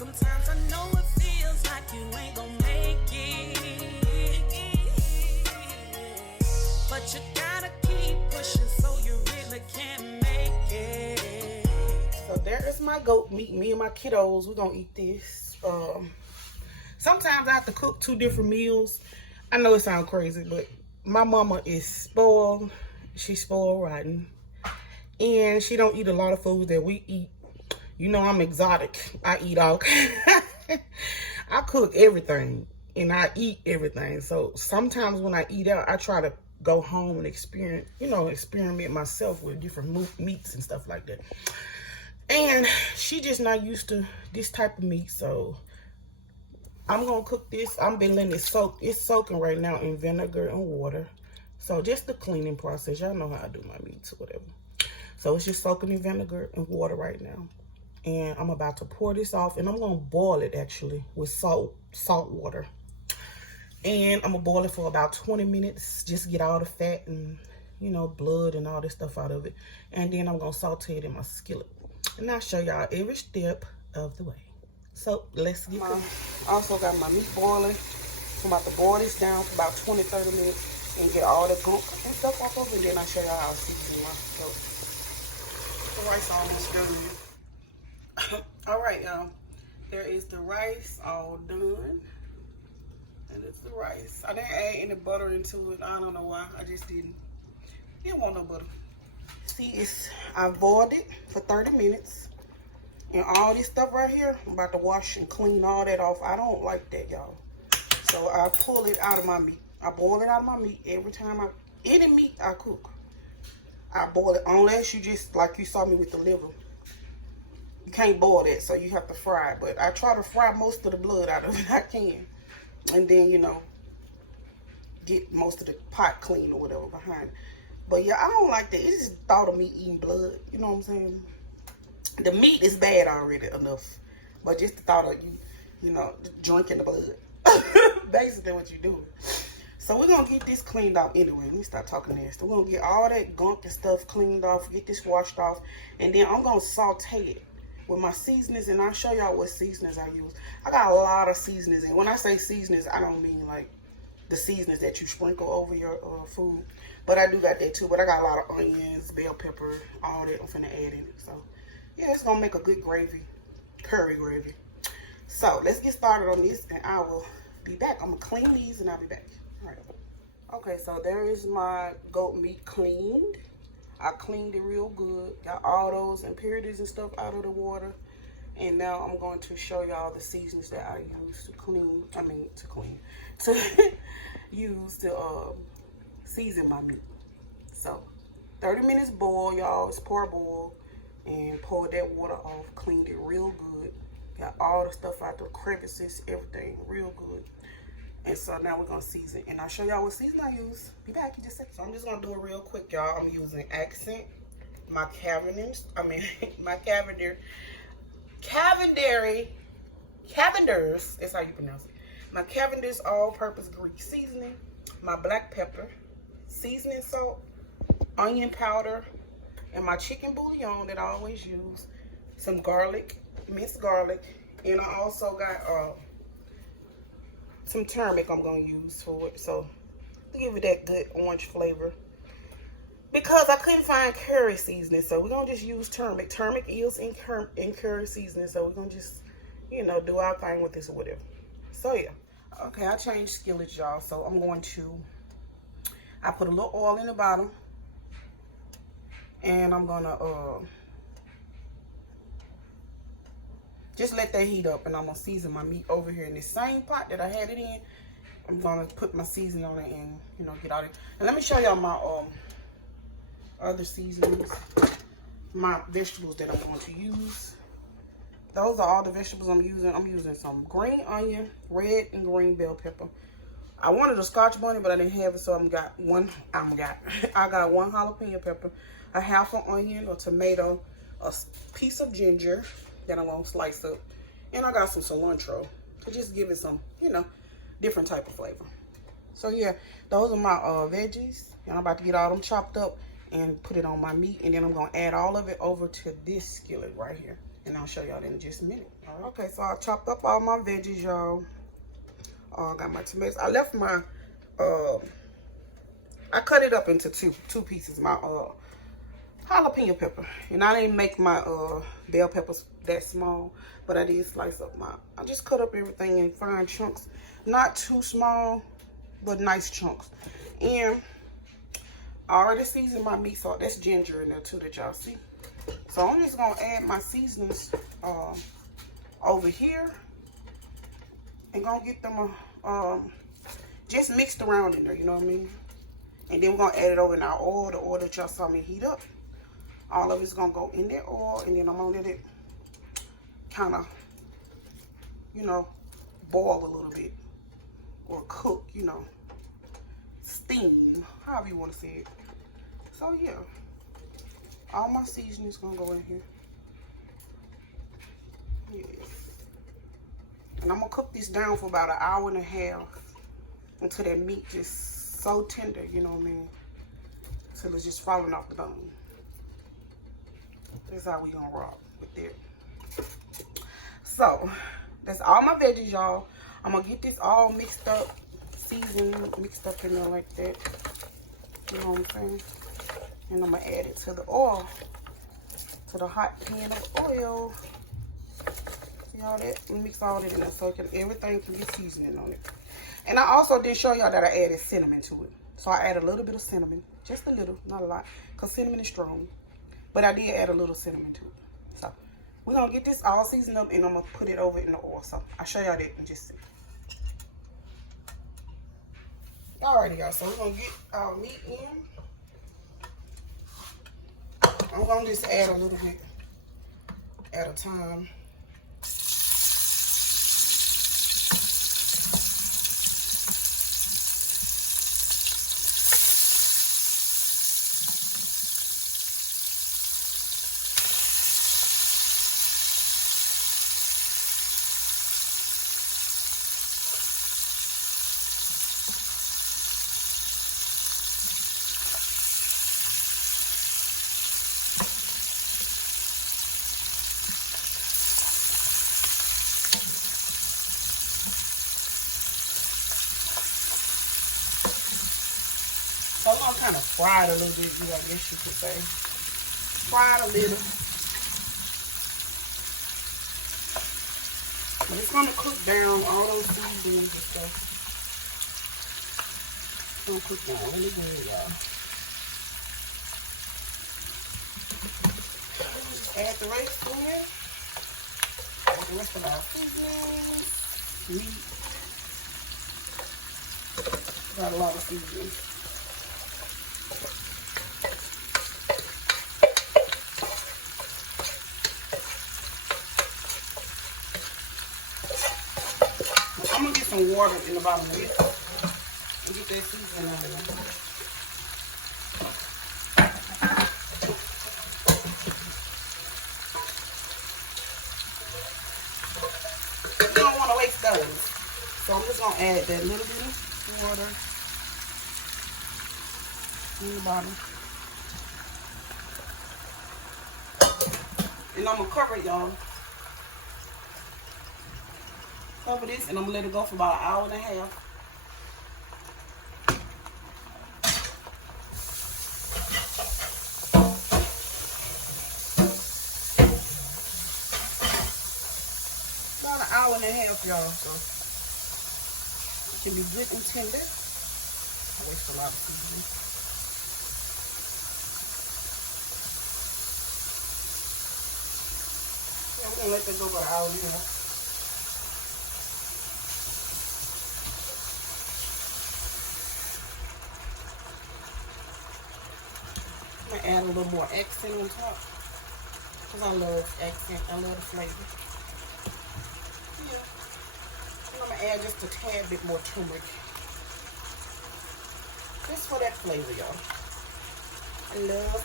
Sometimes I know it feels like you ain't gonna make it, but you gotta keep pushing so you really can make it. So there is my goat meat. Me and my kiddos, we're gonna eat this. Sometimes I have to cook 2 different meals. I know it sounds crazy, but my mama is spoiled. She's spoiled rotten. And she don't eat a lot of food that we eat. You know I'm exotic. I eat all I cook everything and I eat everything. So sometimes when I eat out, I try to go home and experiment myself with different meats and stuff like that. And she just not used to this type of meat, so I'm gonna cook this. I've been letting it soak. It's soaking right now in vinegar and water. So just the cleaning process. Y'all know how I do my meats or whatever. So it's just soaking in vinegar and water right now. And I'm about to pour this off, and I'm gonna boil it actually with salt water. And I'm gonna boil it for about 20 minutes, just get all the fat and blood and all this stuff out of it. And then I'm gonna saute it in my skillet. And I'll show y'all every step of the way. So let's get going. Also got my meat boiling. So I'm about to boil this down for about 20-30 minutes and get all the gunk and stuff off of it. And then I'll show y'all how I season my soap. The rice almost done. All right, y'all. There is the rice all done. And it's the rice. I didn't add any butter into it. I don't know why. I just didn't. Didn't want no butter. See, I boiled it for 30 minutes. And all this stuff right here, I'm about to wash and clean all that off. I don't like that, y'all. So I pull it out of my meat. I boil it out of my meat every time any meat I cook. I boil it unless you just, like you saw me with the liver. You can't boil that, so you have to fry it. But I try to fry most of the blood out of it. I can. And then, get most of the pot clean or whatever behind it. But yeah, I don't like that. It's just the thought of me eating blood. You know what I'm saying? The meat is bad already enough. But just the thought of you, drinking the blood. Basically what you do. So we're going to get this cleaned off anyway. Let me stop talking nasty. We're going to get all that gunk and stuff cleaned off. Get this washed off. And then I'm going to saute it with my seasonings. And I'll show y'all what seasonings I use. I got a lot of seasonings. And when I say seasonings, I don't mean like the seasonings that you sprinkle over your food. But I do got that too. But I got a lot of onions, bell pepper, all that I'm finna add in it. So yeah, it's gonna make a good gravy, curry gravy. So let's get started on this, and I will be back. I'm gonna clean these, and I'll be back. All right. Okay, so there is my goat meat cleaned. I cleaned it real good. Got all those impurities and stuff out of the water. And now I'm going to show y'all the seasonings that I use to use to season my meat. So 30 minutes boil, y'all. It's pour boil. And pour that water off. Cleaned it real good. Got all the stuff out, the crevices, everything real good. And so now we're going to season. And I'll show y'all what season I use. Be back in just a second. So I'm just going to do it real quick, y'all. I'm using Accent. My Cavender's, that's how you pronounce it. My Cavender's all-purpose Greek seasoning. My black pepper. Seasoning salt. Onion powder. And my chicken bouillon that I always use. Some garlic, minced garlic. And I also got some turmeric I'm going to use for it. So, to give it that good orange flavor. Because I couldn't find curry seasoning. So, we're going to just use turmeric. Turmeric is in curry seasoning. So, we're going to just, do our thing with this or whatever. So, yeah. Okay, I changed skillets, y'all. So, I put a little oil in the bottom. And I'm gonna just let that heat up, and I'm gonna season my meat over here in the same pot that I had it in. I'm gonna put my seasoning on it and get all it. And let me show y'all my other seasonings, my vegetables that I'm going to use. Those are all the vegetables I'm using. I'm using some green onion, red and green bell pepper. I wanted a Scotch bonnet, but I didn't have it, so I got one jalapeno pepper, a half an onion or tomato, a piece of ginger that I'm gonna slice up, and I got some cilantro to just give it some, different type of flavor. So yeah, those are my veggies, and I'm about to get all them chopped up and put it on my meat, and then I'm gonna add all of it over to this skillet right here. And I'll show y'all that in just a minute. All right. Okay, so I chopped up all my veggies, y'all. Got my tomatoes. I left my, I cut it up into two pieces, my jalapeno pepper. And I didn't make my bell peppers that small, but I did slice up I just cut up everything in fine chunks. Not too small, but nice chunks. And I already seasoned my meat salt. That's ginger in there too that y'all see. So I'm just gonna add my seasonings over here and gonna get them just mixed around in there, you know what I mean? And then we're gonna add it over in our oil, the oil that y'all saw me heat up. All of it's gonna go in that oil, and then I'm gonna let it kind of, you know, boil a little bit or cook, you know, steam, however you want to say it. So yeah, all my seasoning's gonna go in here. Yeah. And I'm gonna cook this down for about 1.5 hours until that meat just so tender, you know what I mean? Till it's just falling off the bone. That's how we gonna rock with it. So that's all my veggies, y'all. I'm gonna get this all mixed up, seasoned, mixed up in there like that. You know what I'm saying? And I'm gonna add it to the oil, to the hot pan of oil. See all that? Mix all that in there so everything can get seasoning on it. And I also did show y'all that I added cinnamon to it. So I added a little bit of cinnamon, just a little, not a lot, because cinnamon is strong. But I did add a little cinnamon to it. So we're gonna get this all seasoned up and I'm gonna put it over in the oil. So I'll show y'all that in just a second. Alrighty, y'all, so we're gonna get our meat in. I'm gonna just add a little bit at a time. So I'm gonna kind of fry it a little bit, I guess you could say. Fry it a little. And it's gonna cook down all those seasonings and stuff. It's gonna cook down really good, y'all. Just add the rest in there. Add the rest of our seasonings. Meat. Got a lot of seasonings. I'm gonna get some water in the bottom of this and get that seasoning on there. You don't want to waste those. So I'm just gonna add that little bit of water in the bottom. And I'm gonna cover it, y'all. Cover this and I'm gonna let it go for about 1.5 hours. About 1.5 hours, y'all. So it should be good and tender. I waste a lot of seasoning. Yeah, we're gonna let that go about 1 hour now. I'm gonna add a little more accent on top because I love accent. I love the flavor. Yeah. And I'm gonna add just a tad bit more turmeric, just for that flavor, y'all. I love.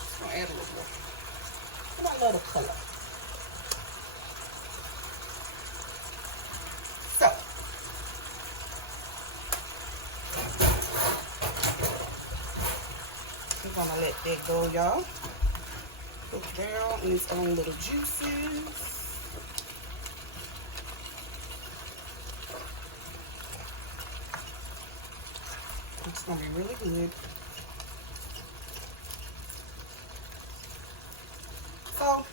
Just gonna add a little more. And I love the color. So. We're gonna let that go, y'all. down in its own little juices. It's gonna be really good. So,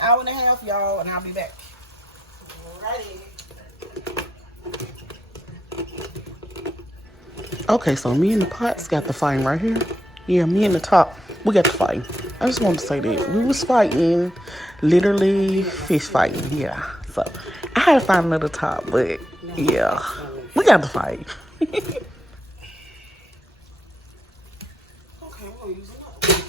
hour and a half, y'all, and I'll be back. Alrighty. Okay, so me and the pots got the fighting right here. Yeah, me and the top, we got the fighting. I just wanted to say that. We was fighting, literally fish fighting, yeah. So, I had to find another top, but yeah, we got the fight. Okay, we'll use another one.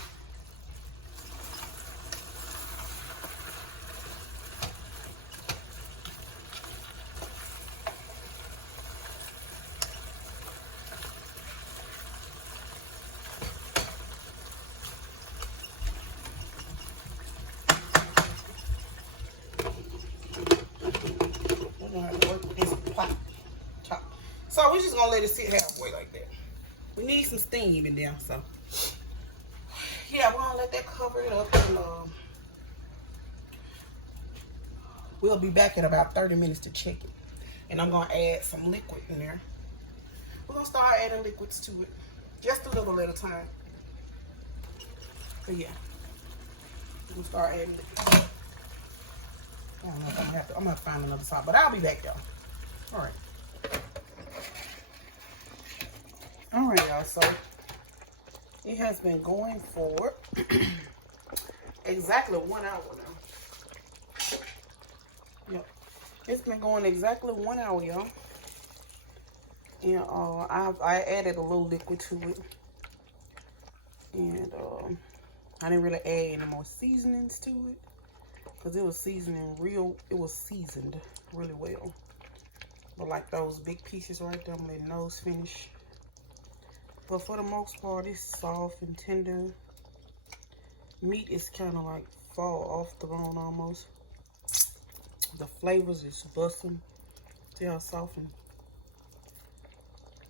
We're gonna have to work with this pot top. So we're just gonna let it sit halfway like that. We need some steam in there, so yeah, we're gonna let that cover it up, and we'll be back in about 30 minutes to check it. And I'm gonna add some liquid in there. We're gonna start adding liquids to it, just a little at a time. But yeah, we're gonna start adding liquids. I don't know if I'm gonna have to find another salt, but I'll be back, y'all. All right. All right, y'all. So it has been going for exactly 1 hour now. Yep. It's been going exactly 1 hour, y'all. And I added a little liquid to it. And I didn't really add any more seasonings to it, because it was seasoned really well. But like those big pieces right there, I'm letting those finish. But for the most part, it's soft and tender. Meat is kind of like fall off the bone almost. The flavors is busting. See how soft and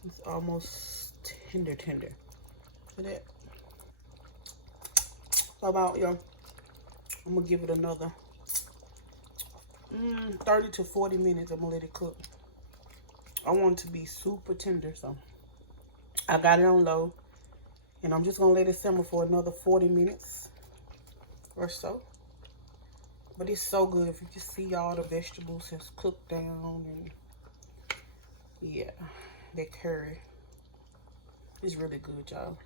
it's almost tender. Look at that. So about, yo, I'm gonna give it another 30 to 40 minutes. I'm gonna let it cook. I want it to be super tender, so I got it on low, and I'm just gonna let it simmer for another 40 minutes or so. But it's so good. If you can see, all the vegetables has cooked down, and yeah, that curry is really good, y'all.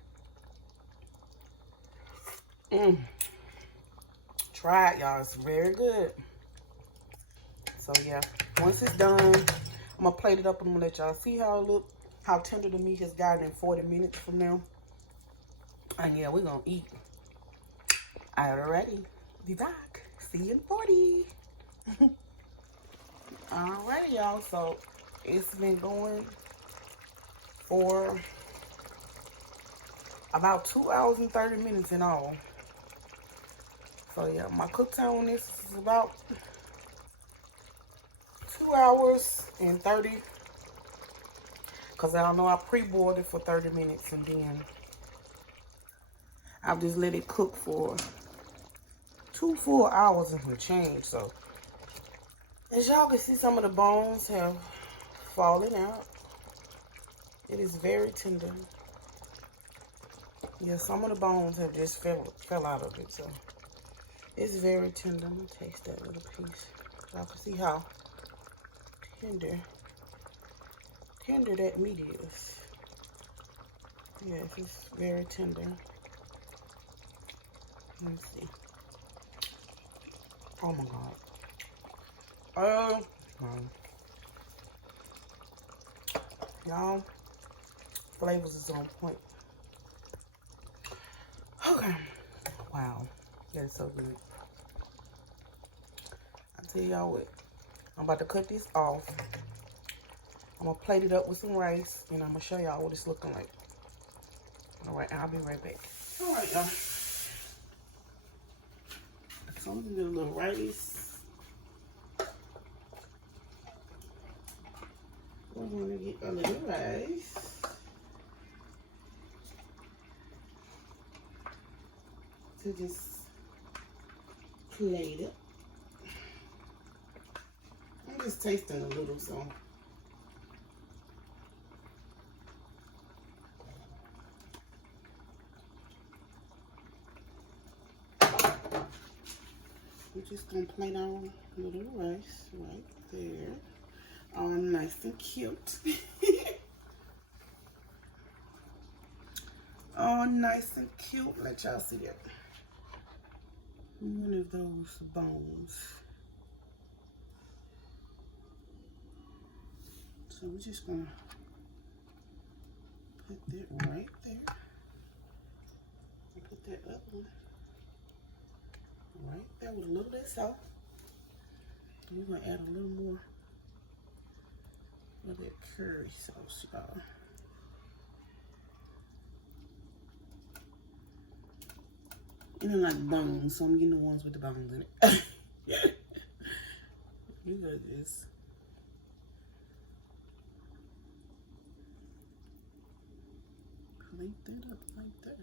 Try it, y'all. It's very good. So yeah, once it's done, I'm gonna plate it up and I'm gonna let y'all see how it look, how tender the meat has gotten in 40 minutes from now. And yeah, we're gonna eat. Alrighty, be back. See you in 40. Alrighty, y'all. So it's been going for about 2 hours and 30 minutes in all. So yeah, my cook time on this is about 2 hours and 30. Because I don't know, I pre-boiled it for 30 minutes, and then I'll just let it cook for 2 full hours and some change. So as y'all can see, some of the bones have fallen out. It is very tender. Yeah, some of the bones have just fell out of it. So it's very tender. Let me taste that little piece. Y'all can see how tender that meat is. Yes, it's very tender. Let me see. Oh my God. Oh y'all, flavors is on point. Okay. Wow, that is so good. I tell y'all what, I'm about to cut this off. I'm gonna plate it up with some rice, and I'm gonna show y'all what it's looking like. All right, I'll be right back. All right, y'all. So I'm gonna do a little rice. We're gonna get a little rice. to just plate it. I'm just tasting a little, so. We're just gonna plate on a little rice right there. All nice and cute. All nice and cute. Let y'all see that. One of those bones. So we're just gonna put that right there. Put that other one right there with a little bit of salt. We're gonna add a little more of that curry sauce, y'all. And I like bones, so I'm getting the ones with the bones in it. You got this. Plate that up like that.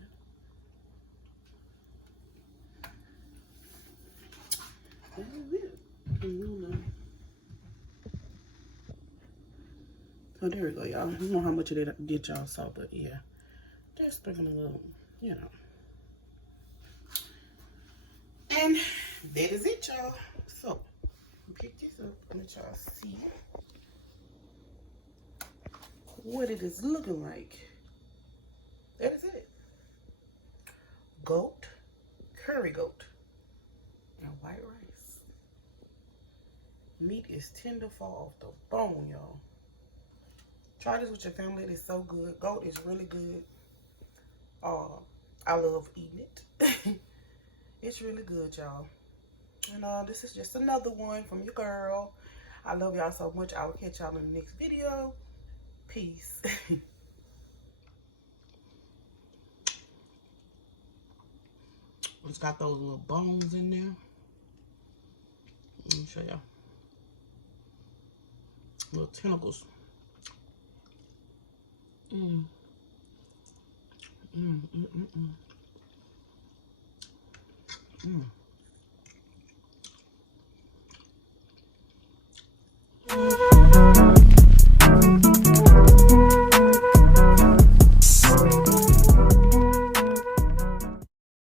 That's it. Oh, there we go, y'all. I don't know how much of that did y'all saw, but yeah. Just sprinkling a little, you know. And that is it, y'all. So, pick this up and let y'all see what it is looking like. That is it. Goat, curry goat, and white rice. Meat is tender, fall off the bone, y'all. Try this with your family. It is so good. Goat is really good. I love eating it. It's really good, y'all. And this is just another one from your girl. I love y'all so much. I will catch y'all in the next video. Peace. It's got those little bones in there. Let me show y'all. Little tentacles. Mm.